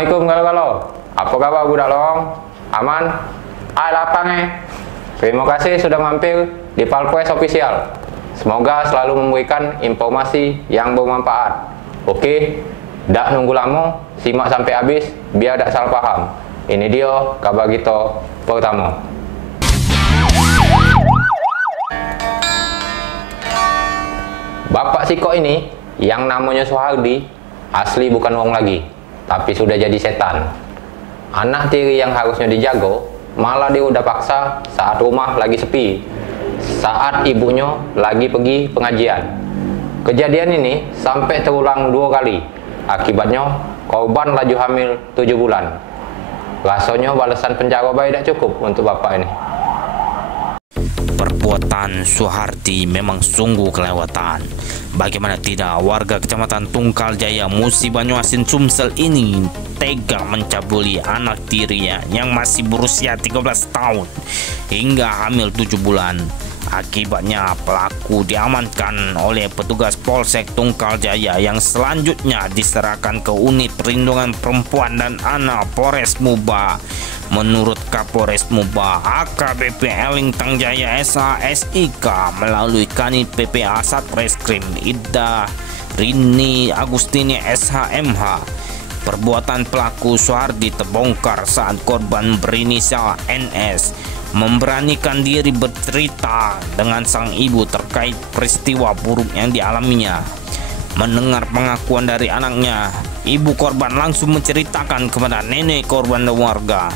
Assalamualaikum galo-galo. Apa kabar budak lorong? Aman? Lapang. Terima kasih sudah mampir di Palquest Official. Semoga selalu memberikan informasi yang bermanfaat. Oke, dak nunggu lama, simak sampai habis biar tak salah paham. Ini dia kabar kita pertama. Bapak Siko ini yang namanya Sohardi asli bukan wong lagi, tapi sudah jadi setan. Anak tiri yang harusnya dijago, malah dia udah paksa saat rumah lagi sepi, saat ibunya lagi pergi pengajian. Kejadian ini sampai terulang 2 kali. Akibatnya korban laju hamil 7 bulan. Rasanya balasan penjara baik tidak cukup untuk bapak ini. Perbuatan Sohardi memang sungguh kelewatan. Bagaimana tidak, warga Kecamatan Tungkal Jaya, Musi Banyuasin, Sumsel ini tega mencabuli anak tirinya yang masih berusia 13 tahun hingga hamil 7 bulan. Akibatnya pelaku diamankan oleh petugas Polsek Tungkal Jaya yang selanjutnya diserahkan ke Unit Perlindungan Perempuan dan Anak Polres Muba. Menurut Kapolres Muba, AKBP Eling Tangjaya SHSIK melalui Kanit PPA Satreskrim Ida Rini Agustini SHMH, perbuatan pelaku Sohardi terbongkar saat korban berinisial NS memberanikan diri bercerita dengan sang ibu terkait peristiwa buruk yang dialaminya. Mendengar pengakuan dari anaknya, ibu korban langsung menceritakan kepada nenek korban dan warga,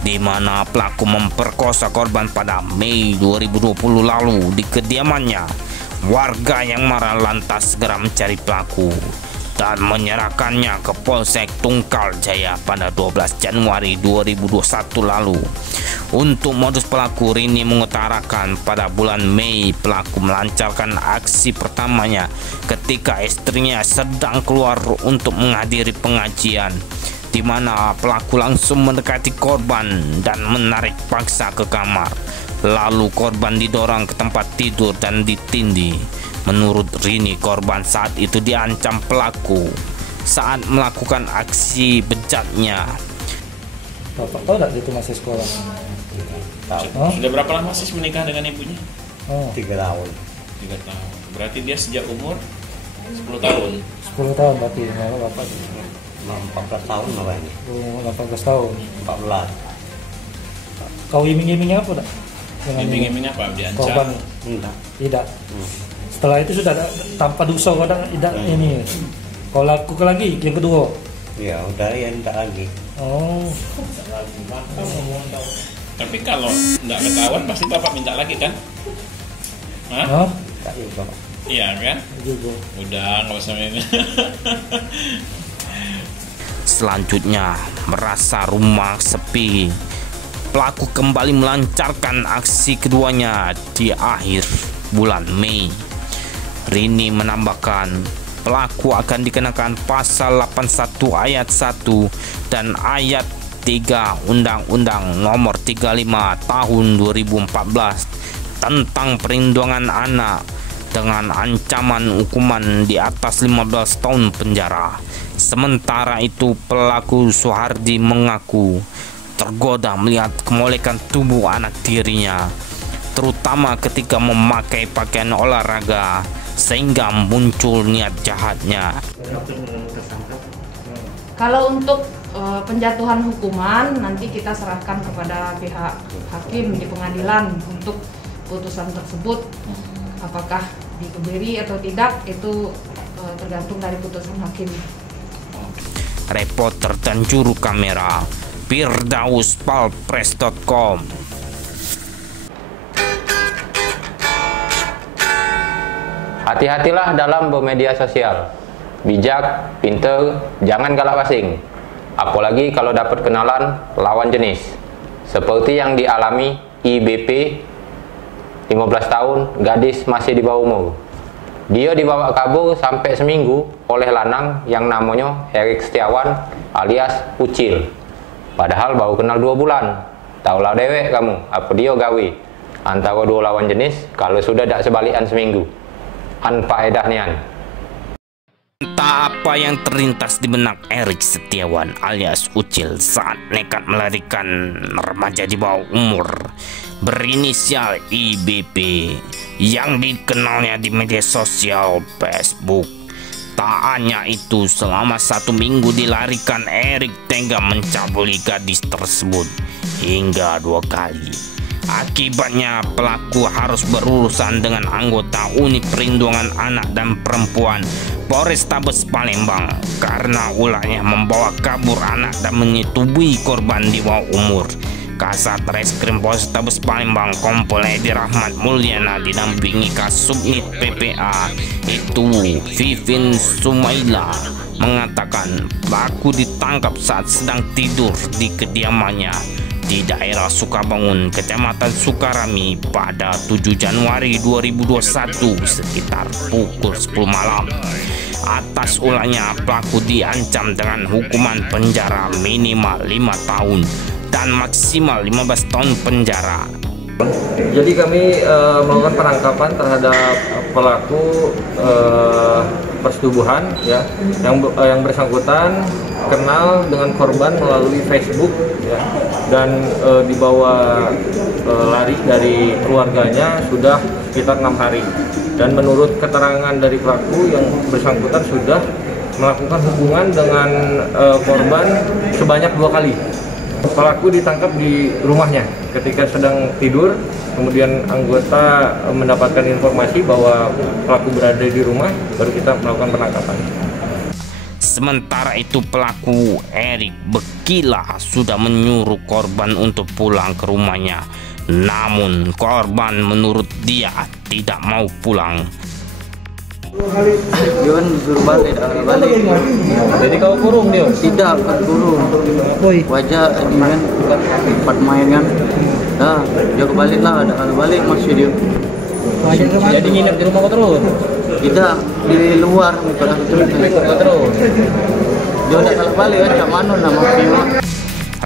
di mana pelaku memperkosa korban pada Mei 2020 lalu di kediamannya. Warga yang marah lantas segera mencari pelaku dan menyerahkannya ke Polsek Tungkal Jaya pada 12 Januari 2021 lalu. Untuk modus pelaku, Rini mengutarakan pada bulan Mei pelaku melancarkan aksi pertamanya ketika istrinya sedang keluar untuk menghadiri pengajian, di mana pelaku langsung mendekati korban dan menarik paksa ke kamar. Lalu korban didorong ke tempat tidur dan ditindih. Menurut Rini, korban saat itu diancam pelaku saat melakukan aksi bejatnya. Bapak tahu nggak itu masih sekolah? Tahu. Oh? Sudah berapa lama sih menikah dengan ibunya? 3 tahun. 3 tahun. Berarti dia sejak umur 10 tahun. 10 tahun berarti malah bapak 14 tahun apa ini? 18 tahun. 14. Kau iming-iming apa tak? Iming-iming apa? Diancam? Korban? Enggak. Tidak. Setelah itu sudah tanpa dosa kau tidak ini. Kau lakukan lagi yang kedua? Ya udah ya enggak lagi. Oh. Tapi kalau enggak ketahuan pasti bapak minta lagi kan? Hah? Enggak juga Pak. Iya kan? Juga. Udah nggak usah ini. Selanjutnya, merasa rumah sepi, pelaku kembali melancarkan aksi keduanya di akhir bulan Mei. Rini menambahkan, pelaku akan dikenakan pasal 81 ayat 1 dan ayat 3 Undang-Undang Nomor 35 Tahun 2014 tentang perlindungan anak dengan ancaman hukuman di atas 15 tahun penjara. Sementara itu, pelaku Sohardi mengaku tergoda melihat kemolekan tubuh anak tirinya, terutama ketika memakai pakaian olahraga, sehingga muncul niat jahatnya. Kalau untuk penjatuhan hukuman nanti kita serahkan kepada pihak hakim di pengadilan untuk putusan tersebut, apakah dikebiri atau tidak itu tergantung dari putusan hakim. Reporter dan juru kamera Firdaus, palpress.com. Hati-hatilah dalam bermedia sosial. Bijak, pinter, jangan galak pasing. Apalagi kalau dapat kenalan lawan jenis. Seperti yang dialami IBP, 15 tahun, gadis masih di bawah umur. Dia dibawa kabur sampai seminggu oleh lanang yang namanya Erik Setiawan alias Ucil. Padahal baru kenal 2 bulan. Taulah dewek kamu, apa dia gawe antara 2 lawan jenis kalau sudah tak sebalikan seminggu. Anfaedah nian. Tak apa yang terlintas di benak Erik Setiawan alias Ucil saat nekat melarikan remaja di bawah umur berinisial IBP yang dikenalnya di media sosial Facebook. Tak hanya itu, selama 1 minggu dilarikan, Erik tega mencabuli gadis tersebut hingga 2 kali. Akibatnya pelaku harus berurusan dengan anggota unit perlindungan anak dan perempuan Polrestabes Palembang karena ulahnya membawa kabur anak dan menyetubui korban di bawah umur. Kasat Reskrim Polrestabes Palembang Kompol Edi Rahmat Mulyana didampingi Kasubnit PPA itu Vivin Sumaila mengatakan pelaku ditangkap saat sedang tidur di kediamannya di daerah Sukabangun, Kecamatan Sukarami pada 7 Januari 2021 sekitar pukul 10 malam. Atas ulahnya, pelaku diancam dengan hukuman penjara minimal 5 tahun dan maksimal 15 tahun penjara. Jadi kami melakukan penangkapan terhadap pelaku persetubuhan ya, yang bersangkutan kenal dengan korban melalui Facebook ya, dan dibawa lari dari keluarganya sudah sekitar 6 hari, dan menurut keterangan dari pelaku yang bersangkutan sudah melakukan hubungan dengan korban sebanyak 2 kali. Pelaku ditangkap di rumahnya ketika sedang tidur, kemudian anggota mendapatkan informasi bahwa pelaku berada di rumah, baru kita melakukan penangkapan. Sementara itu pelaku Erik Bekila sudah menyuruh korban untuk pulang ke rumahnya. Namun korban menurut dia tidak mau pulang. Dia kan disuruh balik. Jadi kau kurung dia? Tidak, bukan kurung. Wajah ini kan bukan tempat main kan. Nah, dia kebalik lah, ada kalau balik masih dia. Jadi nginep di rumah kau terus? Tidak, di luar bukan terus. Dia udah kalau balik kan cak mana nama dia.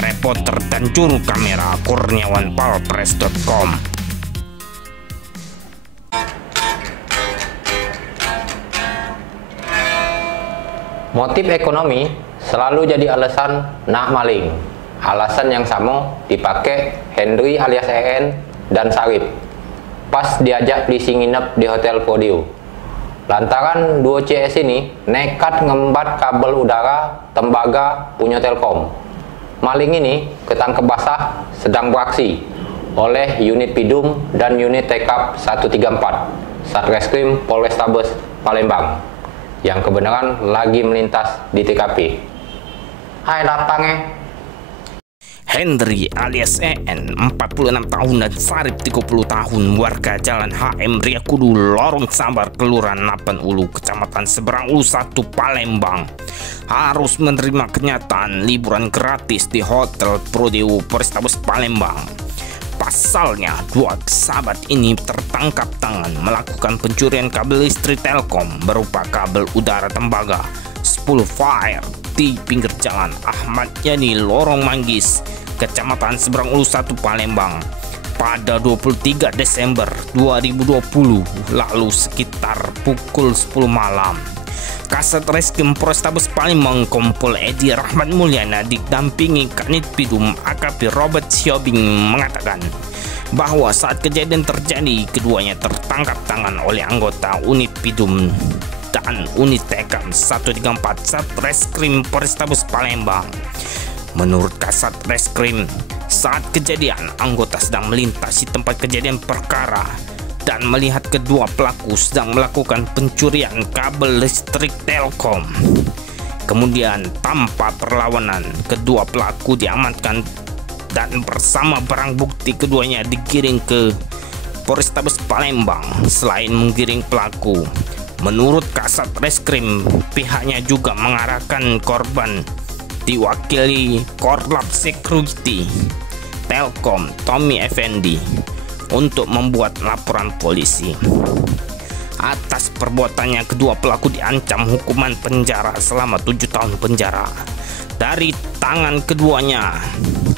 Reporter dan juru kamera Kurniawan Palpres.com. Motif ekonomi selalu jadi alasan nak maling. Alasan yang sama dipakai Henry alias EN dan Sarip pas diajak polisi nginep di Hotel Podio. Lantaran duo CS ini nekat ngembat kabel udara tembaga punya Telkom. Maling ini ketangkep basah sedang beraksi oleh unit Pidum dan unit TK 134 Satreskrim Polrestabes Palembang yang kebenaran lagi melintas di TKP. Hai datangnya. Henry alias EN 46 tahun dan Sarip 30 tahun warga Jalan HM Riakudu Lorong Sabar Kelurahan Napan Ulu Kecamatan Seberang Ulu 1 Palembang harus menerima kenyataan liburan gratis di Hotel Prodeo Polrestabes Palembang. Pasalnya, 2 sahabat ini tertangkap tangan melakukan pencurian kabel listrik Telkom berupa kabel udara tembaga 10 fire di pinggir jalan Ahmad Yani Lorong Manggis, Kecamatan Seberang Ulu 1 Palembang pada 23 Desember 2020 lalu sekitar pukul 10 malam. Kasat Reskrim Polrestabes Palembang Kompol Edi Rahmat Mulyana didampingi Kanit Pidum AKP Robert Siobing mengatakan bahwa saat kejadian terjadi keduanya tertangkap tangan oleh anggota unit Pidum dan unit TK 134 Satreskrim Polrestabes Palembang. Menurut Kasat Reskrim, saat kejadian anggota sedang melintasi tempat kejadian perkara dan melihat kedua pelaku sedang melakukan pencurian kabel listrik Telkom. Kemudian tanpa perlawanan kedua pelaku diamankan dan bersama barang bukti keduanya digiring ke Polrestabes Palembang. Selain menggiring pelaku, menurut Kasat Reskrim pihaknya juga mengarahkan korban diwakili Korlap Security Telkom Tommy Effendi untuk membuat laporan polisi. Atas perbuatannya kedua pelaku diancam hukuman penjara selama 7 tahun penjara. Dari tangan keduanya,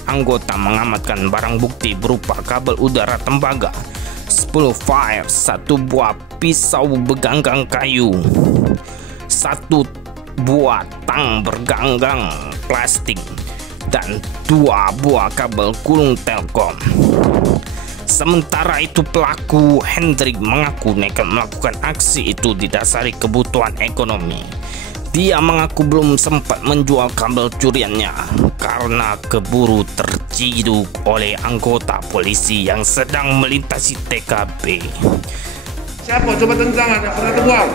anggota mengamankan barang bukti berupa kabel udara tembaga 10 fire, 1 buah pisau beganggang kayu, 1 buah tang berganggang plastik, dan 2 buah kabel gulung Telkom. Sementara itu pelaku Hendrik mengaku nekat melakukan aksi itu didasari kebutuhan ekonomi. Dia mengaku belum sempat menjual kabel curiannya karena keburu terciduk oleh anggota polisi yang sedang melintasi TKP. Siapa? Coba tentangan yang pernah terbuang.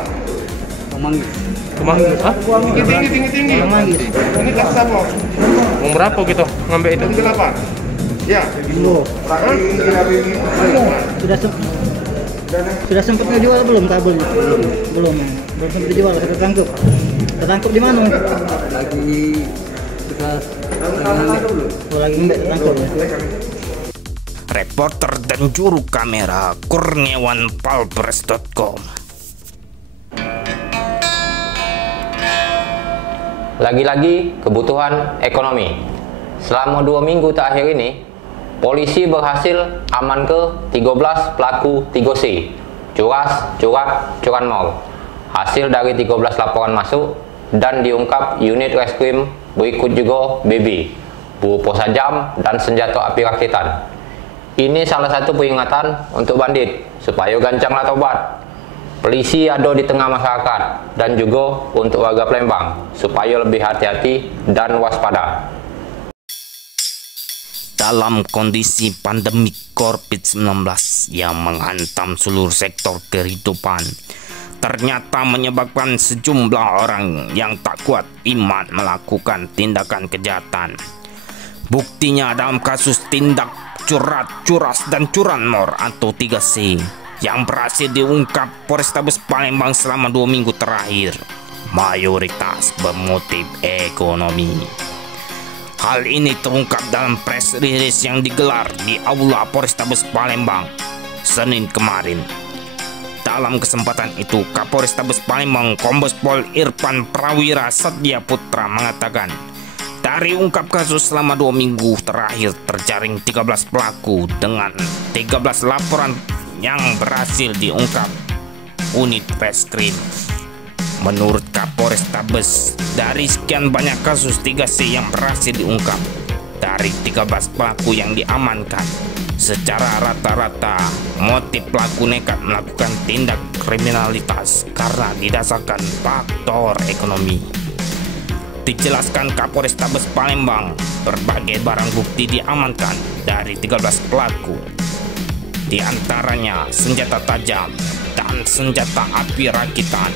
Kemanggis. Kemanggis? Hah? Tinggi. Ini kelas apa? Mau berapa gitu ngambil itu? 8. Ya. Sudah sempat ngejual belum kabelnya? Belum sempat dijual, sudah tertangkap. Tertangkap di mana? Lagi tertangkap. Reporter dan juru kamera Kurniawan Palpres.com. Lagi-lagi kebutuhan ekonomi. Selama 2 minggu terakhir ini, polisi berhasil aman ke 13 pelaku 3C, curas, curat, curanmor. Hasil dari 13 laporan masuk dan diungkap unit reskrim berikut juga BB, buku posajam, dan senjata api rakitan. Ini salah satu peringatan untuk bandit supaya gancanglah tobat. Polisi ada di tengah masyarakat dan juga untuk warga Palembang supaya lebih hati-hati dan waspada. Dalam kondisi pandemi COVID-19 yang menghantam seluruh sektor kehidupan, ternyata menyebabkan sejumlah orang yang tak kuat iman melakukan tindakan kejahatan. Buktinya dalam kasus tindak curat, curas, dan curanmor atau 3C yang berhasil diungkap Polrestabes Palembang selama 2 minggu terakhir, mayoritas bermotif ekonomi. Hal ini terungkap dalam press release yang digelar di Aula Polrestabes Palembang Senin kemarin. Dalam kesempatan itu, Kapolrestabes Palembang Kombes Pol Irfan Prawira Satya Putra mengatakan, dari ungkap kasus selama 2 minggu terakhir terjaring 13 pelaku dengan 13 laporan yang berhasil diungkap unit reskrim. Menurut Kapolrestabes, dari sekian banyak kasus 3C yang berhasil diungkap, dari 13 pelaku yang diamankan, secara rata-rata motif pelaku nekat melakukan tindak kriminalitas karena didasarkan faktor ekonomi. Dijelaskan Kapolrestabes Palembang, berbagai barang bukti diamankan dari 13 pelaku. Di antaranya senjata tajam dan senjata api rakitan.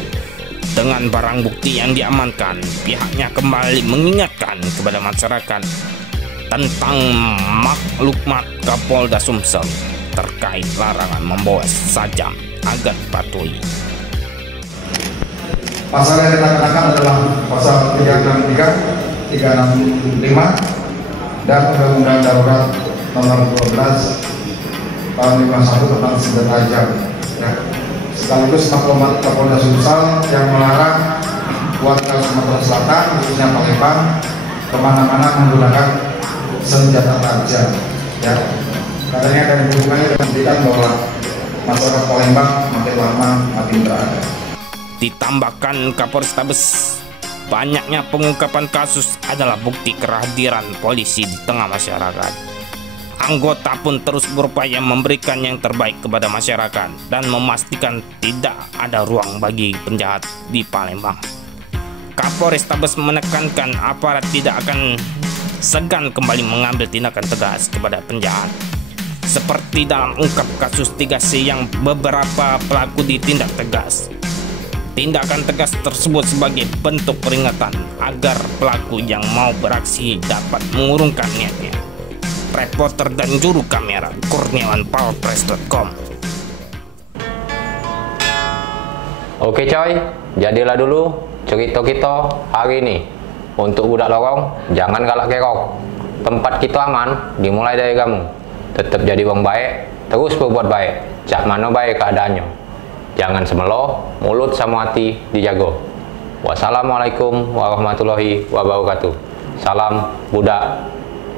Dengan barang bukti yang diamankan, pihaknya kembali mengingatkan kepada masyarakat tentang maklumat Kapolda Sumsel terkait larangan membawa sajam agar dipatuhi. Pasal yang kita kenakan adalah pasal 363, 365 dan Undang-Undang Darurat Nomor 12 Tahun 51 tentang senjata tajam. Ya. Sekaligus maklumat Kapolda Sumsel yang melarang warga Sumatera Selatan, khususnya Palembang, kemana-mana menggunakan senjata tajam. Ya. Karena ada hubungannya dengan pendidikan bahwa masyarakat Palembang makin lama makin berada. Ditambahkan Kapolrestabes, banyaknya pengungkapan kasus adalah bukti kehadiran polisi di tengah masyarakat. Anggota pun terus berupaya memberikan yang terbaik kepada masyarakat dan memastikan tidak ada ruang bagi penjahat di Palembang. Kapolrestabes menekankan aparat tidak akan segan kembali mengambil tindakan tegas kepada penjahat. Seperti dalam ungkap kasus 3C yang beberapa pelaku ditindak tegas. Tindakan tegas tersebut sebagai bentuk peringatan agar pelaku yang mau beraksi dapat mengurungkan niatnya. Reporter dan juru kamera Kurniawan Palpres.com. Oke coy, jadilah dulu cerita kita hari ini. Untuk budak lorong, jangan galak kerok. Tempat kita aman, dimulai dari kamu. Tetap jadi orang baik, terus berbuat baik. Cak mana baik keadaannya. Jangan semelo, mulut sama hati dijaga. Wassalamualaikum warahmatullahi wabarakatuh. Salam budak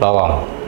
lorong.